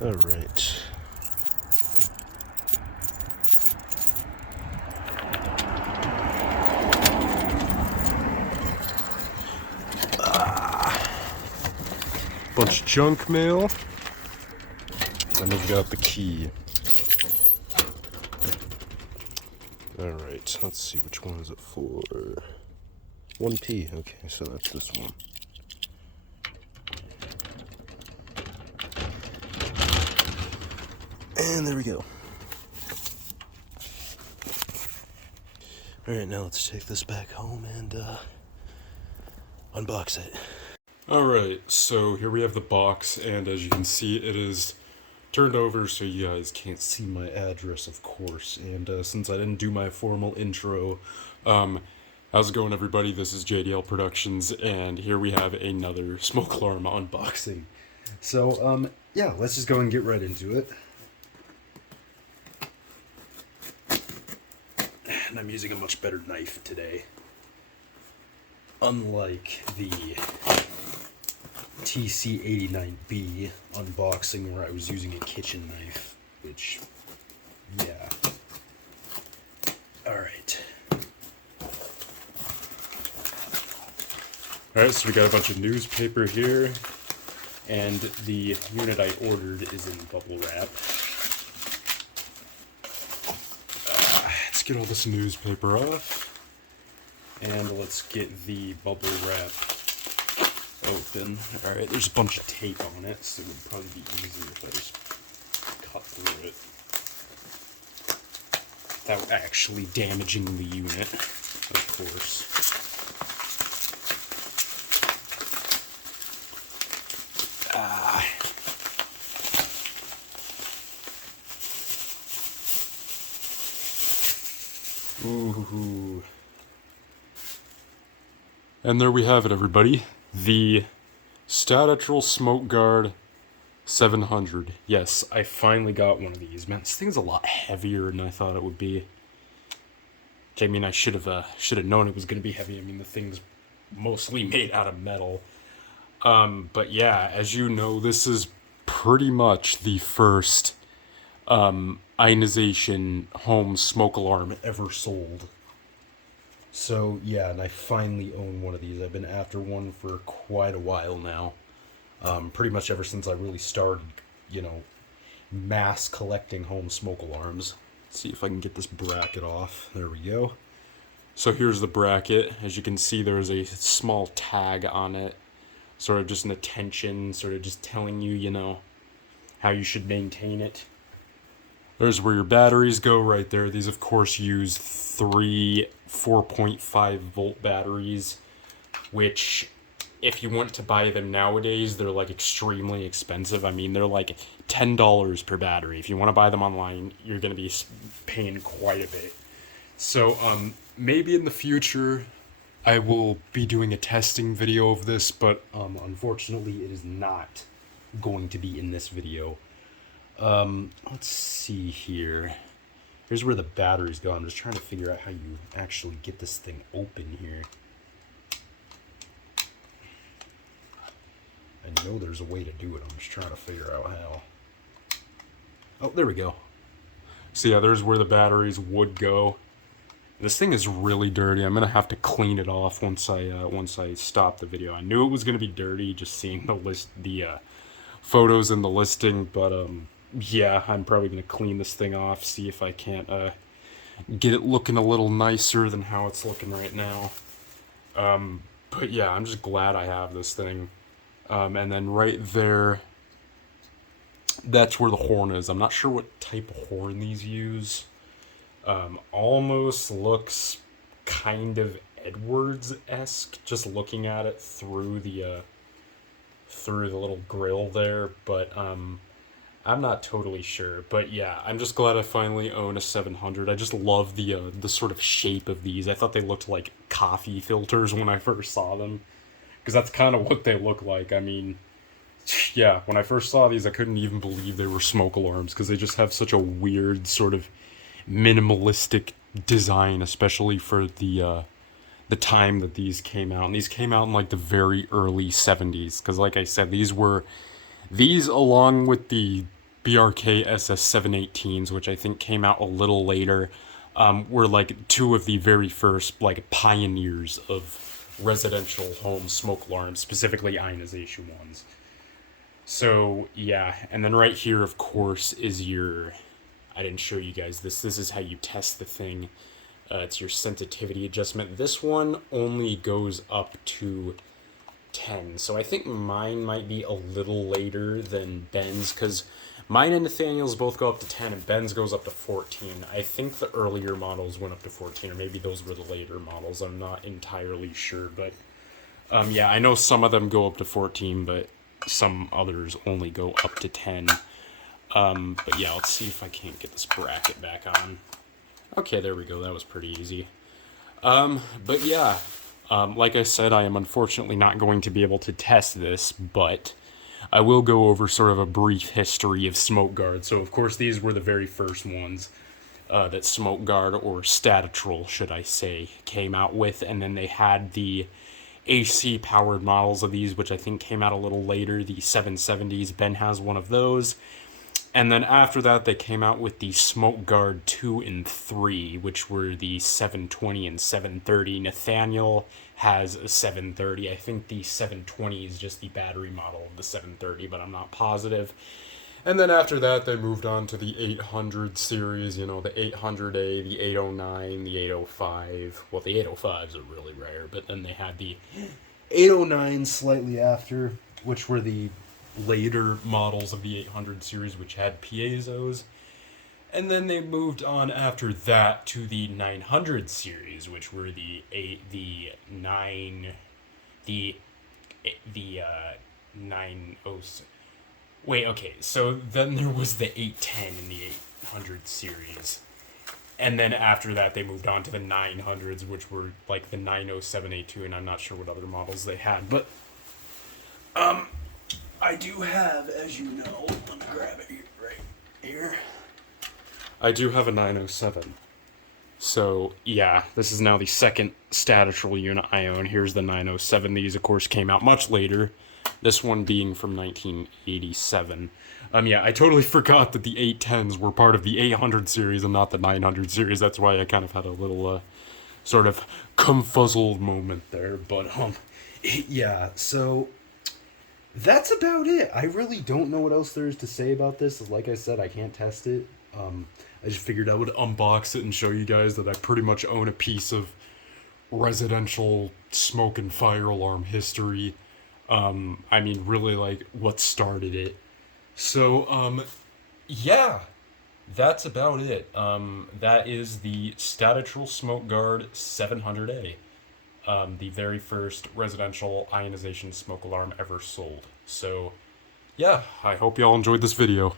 All right. Bunch of junk mail. Then we've got the key. Alright, let's see, which one is it for? 1P, okay, so that's this one. And there we go. Alright, now let's take this back home and unbox it. Alright, so here we have the box, and as you can see, it is turned over so you guys can't see my address, of course. And since I didn't do my formal intro, how's it going, everybody? This is JDL Productions, and here we have another smoke alarm unboxing. So, yeah, let's just go and get right into it. And I'm using a much better knife today. Unlike the TC89B unboxing where I was using a kitchen knife, which, yeah. Alright. Alright, so we got a bunch of newspaper here, and the unit I ordered is in bubble wrap. Let's get all this newspaper off, and let's get the bubble wrap open. Alright, there's a bunch of tape on it, so it would probably be easier if I just cut through it without actually damaging the unit, of course. Ooh. And there we have it, everybody. The Statitrol SmokeGard 700. Yes, I finally got one of these. Man, this thing's a lot heavier than I thought it would be. I mean, I should have known it was going to be heavy. I mean, the thing's mostly made out of metal. But yeah, as you know, this is pretty much the first ionization home smoke alarm ever sold. So yeah, and I finally own one of these. I've been after one for quite a while now. Pretty much ever since I really started, you know, mass collecting home smoke alarms. Let's see if I can get this bracket off. There we go. So here's the bracket. As you can see, there's a small tag on it. Sort of just an attention, sort of just telling you, you know, how you should maintain it. There's where your batteries go right there. These, of course, use 3 4.5 volt batteries, which, if you want to buy them nowadays, they're like extremely expensive. I mean, they're like $10 per battery. If you want to buy them online, you're going to be paying quite a bit. So, maybe in the future, I will be doing a testing video of this, but unfortunately, it is not going to be in this video. Let's see here. Here's where the batteries go. I'm just trying to figure out how you actually get this thing open here. I know there's a way to do it. I'm just trying to figure out how. Oh, there we go. So yeah, there's where the batteries would go. This thing is really dirty. I'm gonna have to clean it off once I stop the video. I knew it was gonna be dirty just seeing the photos in the listing, but yeah, I'm probably going to clean this thing off, see if I can't get it looking a little nicer than how it's looking right now. But yeah, I'm just glad I have this thing. And then right there, that's where the horn is. I'm not sure what type of horn these use. Almost looks kind of Edwards-esque, just looking at it through the little grill there, but I'm not totally sure, but yeah, I'm just glad I finally own a 700. I just love the sort of shape of these. I thought they looked like coffee filters when I first saw them, because that's kind of what they look like. I mean, yeah, when I first saw these, I couldn't even believe they were smoke alarms, because they just have such a weird sort of minimalistic design, especially for the time that these came out. And these came out in like the very early 70s, because like I said, these along with the BRK SS718s, which I think came out a little later, were like two of the very first like pioneers of residential home smoke alarms, specifically ionization ones. So yeah, and then right here, of course, is your. I didn't show you guys this. This is how you test the thing. It's your sensitivity adjustment. This one only goes up to 10. So I think mine might be a little later than Ben's, because mine and Nathaniel's both go up to 10 and Ben's goes up to 14. I think the earlier models went up to 14, or maybe those were the later models. I'm not entirely sure, but yeah, I know some of them go up to 14, but some others only go up to 10. But yeah, let's see if I can't get this bracket back on. Okay, there we go. That was pretty easy. But yeah, like I said, I am unfortunately not going to be able to test this, but I will go over sort of a brief history of SmokeGard. So, of course, these were the very first ones that SmokeGard, or Statitrol, should I say, came out with, and then they had the AC-powered models of these, which I think came out a little later, the 770s. Ben has one of those. And then after that, they came out with the SmokeGard 2 and 3, which were the 720 and 730. Nathaniel has a 730. I think the 720 is just the battery model of the 730, but I'm not positive. And then after that, they moved on to the 800 series, you know, the 800A, the 809, the 805. Well, the 805s are really rare, but then they had the 809 slightly after, which were the later models of the 800 series, which had piezos. And then they moved on after that to the 900 series, which were the 90 wait, okay, so then there was the 810 in the 800 series. And then after that, they moved on to the 900s, which were like the 907A2, and I'm not sure what other models they had. But I do have, as you know, let me grab it right here. I do have a 907. So, yeah, this is now the second Statitrol unit I own. Here's the 907. These, of course, came out much later. This one being from 1987. Yeah, I totally forgot that the 810s were part of the 800 series and not the 900 series. That's why I kind of had a little, sort of confuzzled moment there. But, yeah, so that's about it. I really don't know what else there is to say about this. Like I said, I can't test it. I just figured I would unbox it and show you guys that I pretty much own a piece of residential smoke and fire alarm history. I mean, really, like, what started it. So, yeah, that's about it. That is the Statitrol SmokeGard 700A. The very first residential ionization smoke alarm ever sold. So, yeah, I hope y'all enjoyed this video.